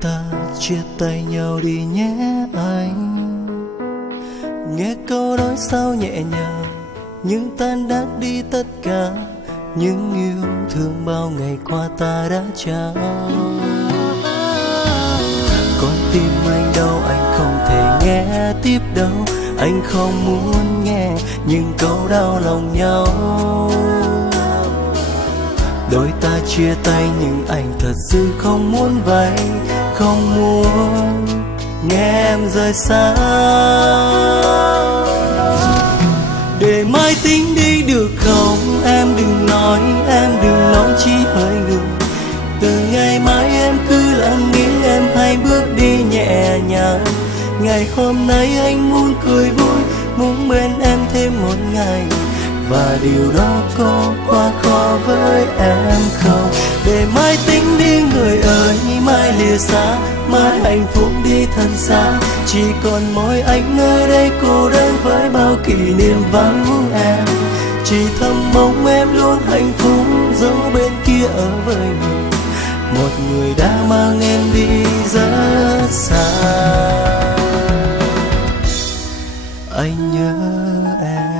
Ta chia tay nhau đi nhé anh. Nghe câu nói sao nhẹ nhàng, nhưng tan đát đi tất cả những yêu thương bao ngày qua ta đã trao. Con tim anh đâu, anh không thể nghe tiếp đâu. Anh không muốn nghe những câu đau lòng nhau. Đôi ta chia tay nhưng anh thật sự không muốn vậy. Không muốn nghe em rời xa. Để mai tính đi được không? Em đừng nói, em đừng nói chỉ hơi ngừng. Từ ngày mai em cứ lặng nghiêng, em hãy bước đi nhẹ nhàng. Ngày hôm nay anh muốn cười vui, muốn bên em thêm một ngày. Và điều đó có quá khó với em không? Để mai tính đi người ơi, mai lìa xa, mai hạnh phúc đi thật xa. Chỉ còn mỗi anh ở đây cô đơn với bao kỷ niệm vắng em. Chỉ thầm mong em luôn hạnh phúc, dẫu bên kia ở với người, một người đã mang em đi rất xa. Anh nhớ em.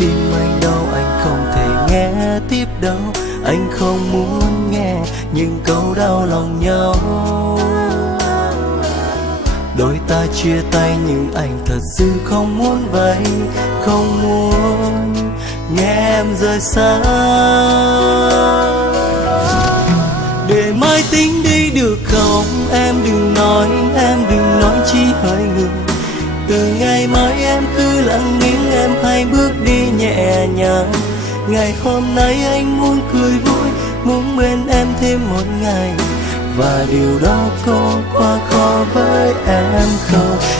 Tim anh đâu, anh không thể nghe tiếp đâu. Anh không muốn nghe những câu đau lòng nhau. Đôi ta chia tay nhưng anh thật sự không muốn vậy. Không muốn nghe em rời xa. Để mai tính đi được không? Em đừng nói, em đừng nói chỉ hơi ngừng. Từ ngày mai em cứ lặng nghiêng, em hãy bước đi nhẹ nhàng. Ngày hôm nay anh muốn cười vui, muốn bên em thêm một ngày. Và điều đó có quá khó với em không?